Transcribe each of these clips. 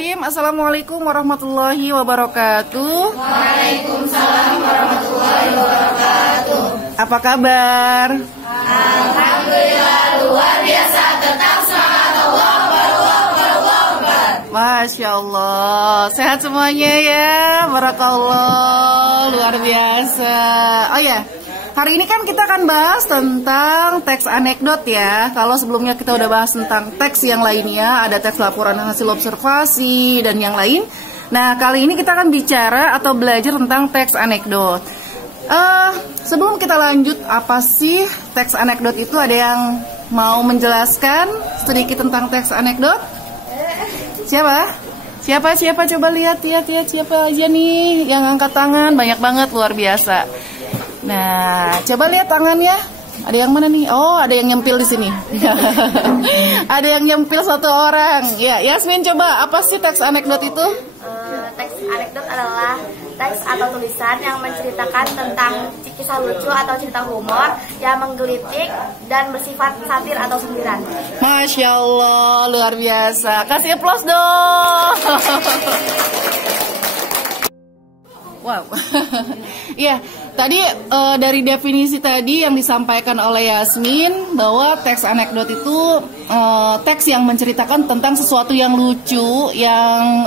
Bismillahirrahmanirrahim. Assalamualaikum warahmatullahi wabarakatuh. Waalaikumsalam warahmatullahi wabarakatuh. Apa kabar? Alhamdulillah luar biasa, tetap semangat. Masya Allah, sehat semuanya ya. Barakallah, luar biasa. Oh ya, hari ini kan kita akan bahas tentang teks anekdot ya. Kalau sebelumnya kita udah bahas tentang teks yang lainnya, ada teks laporan hasil observasi dan yang lain. Nah, kali ini kita akan bicara atau belajar tentang teks anekdot. Sebelum kita lanjut, apa sih teks anekdot itu? Ada yang mau menjelaskan sedikit tentang teks anekdot? Siapa coba lihat siapa aja nih yang angkat tangan, banyak banget, luar biasa. Nah, coba lihat tangannya. Ada yang mana nih? Oh, ada yang nyempil di sini. Ada yang nyempil satu orang. Ya, Yasmin, coba apa sih teks anekdot itu? Teks anekdot adalah teks atau tulisan yang menceritakan tentang kisah lucu atau cerita humor yang menggelitik dan bersifat satir atau sindiran. Masya Allah, luar biasa. Kasih aplaus dong. Wow. Iya, tadi dari definisi tadi yang disampaikan oleh Yasmin bahwa teks anekdot itu teks yang menceritakan tentang sesuatu yang lucu, yang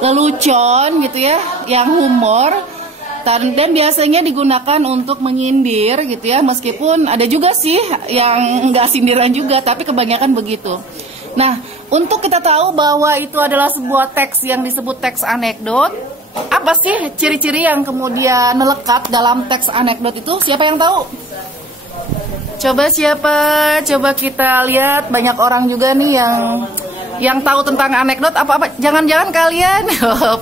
lelucon gitu ya, yang humor, dan biasanya digunakan untuk menyindir gitu ya, meskipun ada juga sih yang nggak sindiran juga, tapi kebanyakan begitu. Nah, untuk kita tahu bahwa itu adalah sebuah teks yang disebut teks anekdot, apa sih ciri-ciri yang kemudian melekat dalam teks anekdot itu? Siapa yang tahu? Coba siapa? Coba kita lihat, banyak orang juga nih yang tahu tentang anekdot. Apa? Jangan-jangan kalian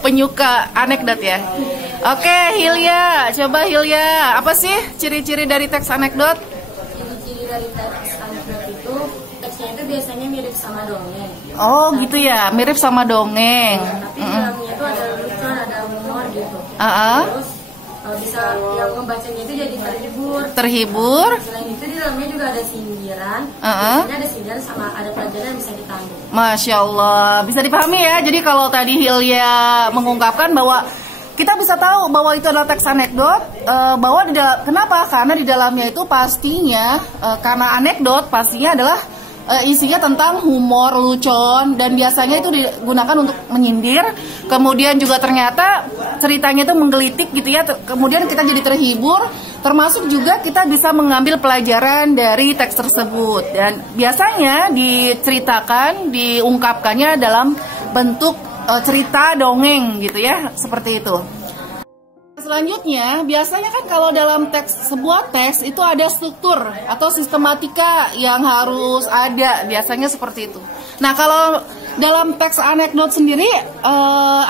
penyuka anekdot ya? Oke, Hilya. Coba Hilya, apa sih ciri-ciri dari teks anekdot? Ciri-ciri dari teks anekdot itu, teksnya itu biasanya mirip sama dongeng. Oh, gitu ya, mirip sama dongeng. Tapi dalamnya itu ada lucuan, ada humor gitu. Terus bisa yang membacanya itu jadi terhibur. Selain itu di dalamnya juga ada sindiran. Biasanya ada sindiran sama ada pelajaran yang bisa kita ambil. Masya Allah, bisa dipahami ya. Jadi kalau tadi Hilya mengungkapkan bahwa kita bisa tahu bahwa itu adalah teks anekdot, bahwa kenapa? Karena di dalamnya itu pastinya karena anekdot pastinya adalah isinya tentang humor, lucon, dan biasanya itu digunakan untuk menyindir. Kemudian juga ternyata ceritanya itu menggelitik gitu ya. Kemudian kita jadi terhibur, termasuk juga kita bisa mengambil pelajaran dari teks tersebut. Dan biasanya diceritakan, diungkapkannya dalam bentuk cerita dongeng gitu ya, seperti itu. Selanjutnya, biasanya kan kalau dalam sebuah teks itu ada struktur atau sistematika yang harus ada, biasanya seperti itu. Nah, kalau dalam teks anekdot sendiri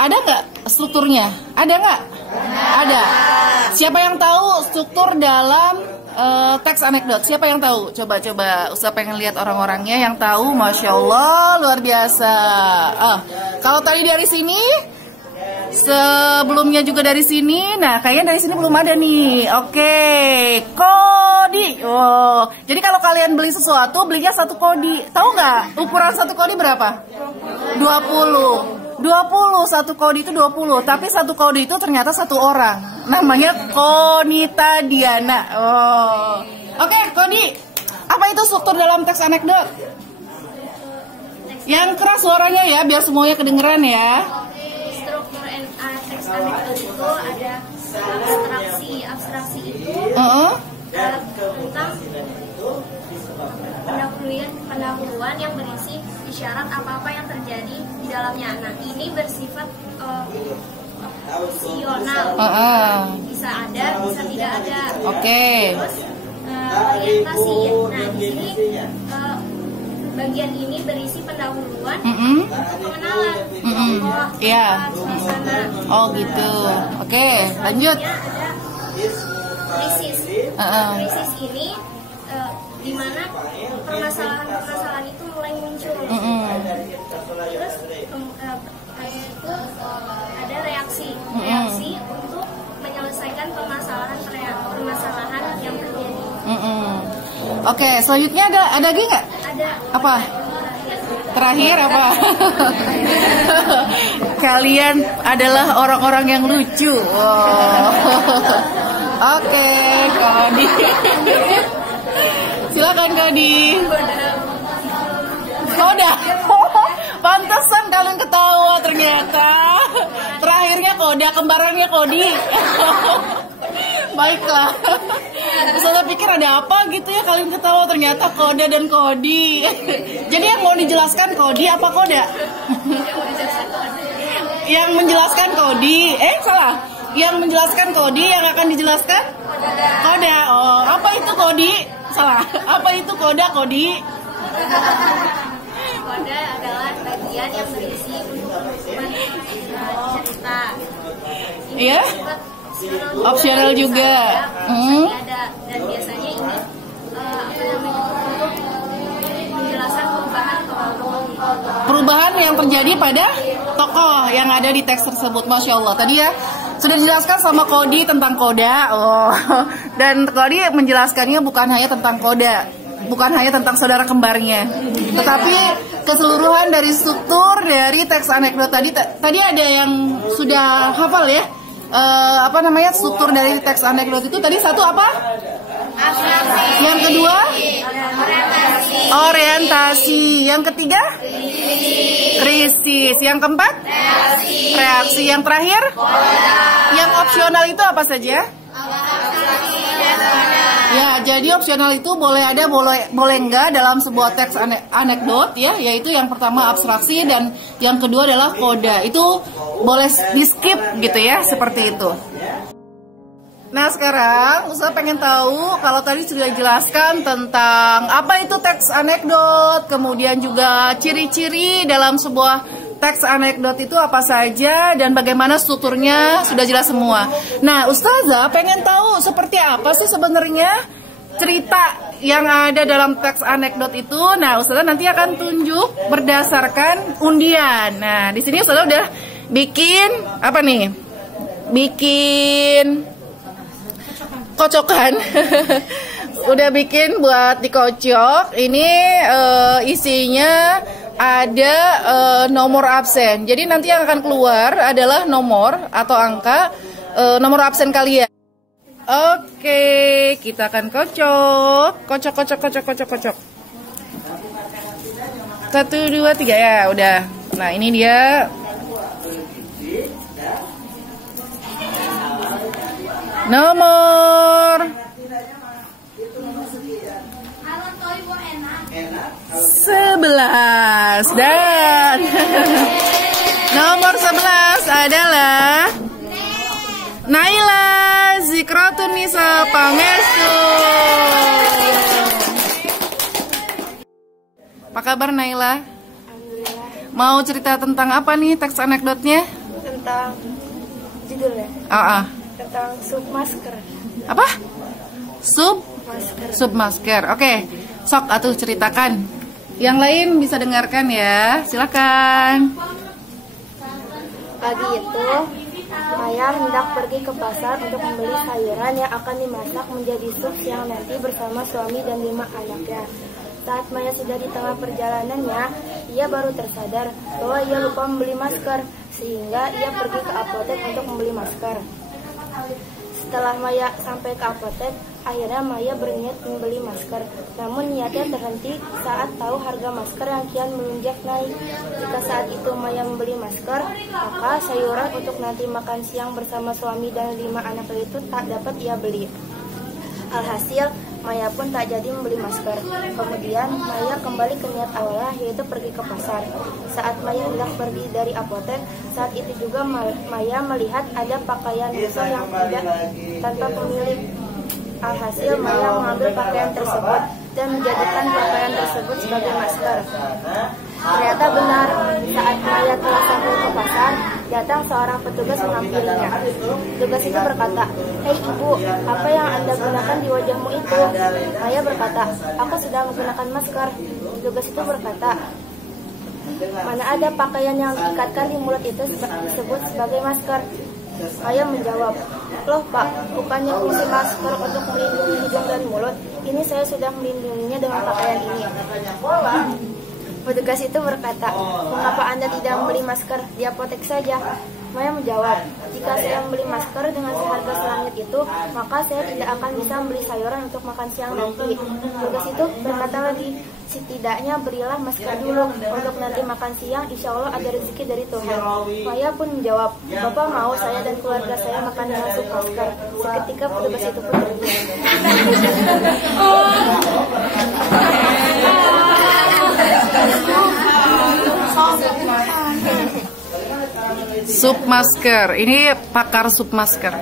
ada nggak strukturnya? Ada nggak? Ada. Siapa yang tahu struktur dalam teks anekdot? Siapa yang tahu? Coba. Ustaz pengen lihat orang-orangnya yang tahu. Masya Allah, luar biasa. Kalau tadi dari sini, sebelumnya juga dari sini. Nah, kayaknya dari sini belum ada nih. Oke, kodi. Oh, jadi kalau kalian beli sesuatu, belinya satu kodi. Tahu nggak ukuran satu kodi berapa? 20. Satu kodi itu 20. Tapi satu kodi itu ternyata satu orang. Namanya Konita Diana. Oh, oke, kodi. Apa itu struktur dalam teks anekdot? Yang keras suaranya ya, biar semuanya kedengeran ya. Teks anekdot itu ada abstraksi itu tentang pendahuluan yang berisi isyarat apa-apa yang terjadi di dalamnya. Nah, ini bersifat opsional, bisa ada, bisa tidak ada. Terus orientasi ya. Nah, di sini bagian ini berisi pendahuluan, pengenalan, suasana. Oh gitu. Oke, lanjut. Ada krisis. Krisis ini di mana permasalahan itu mulai muncul. Terus itu ada reaksi untuk menyelesaikan permasalahan yang terjadi. Oke, selanjutnya ada lagi nggak? Ada. Apa? Terakhir apa? Kalian adalah orang-orang yang lucu. Wow. Oke, Kodi. Silakan Kodi. Koda. Pantesan kalian ketawa ternyata. Terakhirnya Koda, kembarannya Kodi. Baiklah. Saya pikir ada apa gitu ya kalian ketawa, ternyata Koda dan Kodi. Jadi yang mau dijelaskan Kodi apa Koda? Yang menjelaskan Kodi. Salah. Yang menjelaskan Kodi, yang akan dijelaskan Koda. Oh, apa itu Kodi? Salah. Apa itu Koda, Kodi? Koda adalah bagian yang berisi cerita. Iya? Opsional juga. Ada, dan biasanya ini menjelaskan perubahan yang terjadi pada tokoh yang ada di teks tersebut. Masya Allah. Tadi ya sudah dijelaskan sama Kodi tentang Koda. Dan Kodi menjelaskannya bukan hanya tentang Koda, bukan hanya tentang saudara kembarnya, tetapi keseluruhan dari struktur dari teks anekdot tadi. Tadi ada yang sudah hafal ya? Struktur dari teks anekdot itu tadi satu apa? Abstraksi. Yang kedua? Orientasi. Yang ketiga? Krisis. Yang keempat? Reaksi. Yang terakhir? Yang opsional itu apa saja? Ya, jadi opsional itu boleh ada, boleh enggak dalam sebuah teks anekdot ya, yaitu yang pertama abstraksi dan yang kedua adalah koda. Itu boleh di skip gitu ya, seperti itu. Nah sekarang Ustaz pengen tahu, kalau tadi sudah dijelaskan tentang apa itu teks anekdot, kemudian juga ciri-ciri dalam sebuah teks anekdot itu apa saja dan bagaimana strukturnya sudah jelas semua. Nah Ustazah pengen tahu seperti apa sih sebenarnya cerita yang ada dalam teks anekdot itu. Nah Ustazah nanti akan tunjuk berdasarkan undian. Nah di sini Ustazah udah bikin apa nih? Bikin kocokan. Udah bikin buat dikocok. Ini isinya ada nomor absen. Jadi nanti yang akan keluar adalah nomor atau angka nomor absen kalian. Oke, kita akan kocok. Kocok. 1, 2, 3 ya, udah. Nah, ini dia. Nomor 11 dan nomor 11 adalah Naila Zikratun Nisa Pangestu. Apa kabar Naila? Mau cerita tentang apa nih teks anekdotnya? Tentang judulnya. Tentang sub masker. Apa? Sub masker. Oke. Sok atuh ceritakan. Yang lain bisa dengarkan ya. Silakan. Pagi itu Maya hendak pergi ke pasar untuk membeli sayuran yang akan dimasak menjadi sup siang nanti bersama suami dan 5 anaknya. Saat Maya sudah di tengah perjalanannya, ia baru tersadar bahwa ia lupa membeli masker, sehingga ia pergi ke apotek untuk membeli masker. Setelah Maya sampai ke apotek, akhirnya Maya berniat membeli masker. Namun niatnya terhenti saat tahu harga masker yang kian melonjak naik. Jika saat itu Maya membeli masker, maka sayuran untuk nanti makan siang bersama suami dan 5 anak itu tak dapat ia beli. Alhasil, Maya pun tak jadi membeli masker. Kemudian, Maya kembali ke niat awalnya, yaitu pergi ke pasar. Saat Maya hendak pergi dari apotek, saat itu juga Maya melihat ada pakaian busuk yang tidak tanpa pemilik. Alhasil, Maya mengambil pakaian tersebut dan menjadikan pakaian tersebut sebagai masker. Ternyata benar, saat Maya telah sampai ke pasar, datang seorang petugas menghampirinya. Petugas itu berkata, "Hei ibu, apa yang Anda gunakan di wajahmu itu?" Maya berkata, "Aku sudah menggunakan masker." Petugas itu berkata, "Mana ada pakaian yang diikatkan di mulut itu disebut sebagai masker?" Maya menjawab, "Loh Pak, bukannya fungsi masker untuk melindungi hidung dan mulut? Ini saya sudah melindunginya dengan pakaian ini." Petugas itu berkata, "Mengapa Anda tidak membeli masker di apotek saja?" Maya menjawab, "Jika saya membeli masker dengan seharga selangit itu, maka saya tidak akan bisa membeli sayuran untuk makan siang nanti." Petugas itu berkata lagi, "Setidaknya berilah masker dulu untuk nanti makan siang, insya Allah ada rezeki dari Tuhan." Maya pun menjawab, "Bapak mau saya dan keluarga saya makan dengan sup masker." Seketika petugas itu pun pergi. Sup masker, ini pakar sup masker.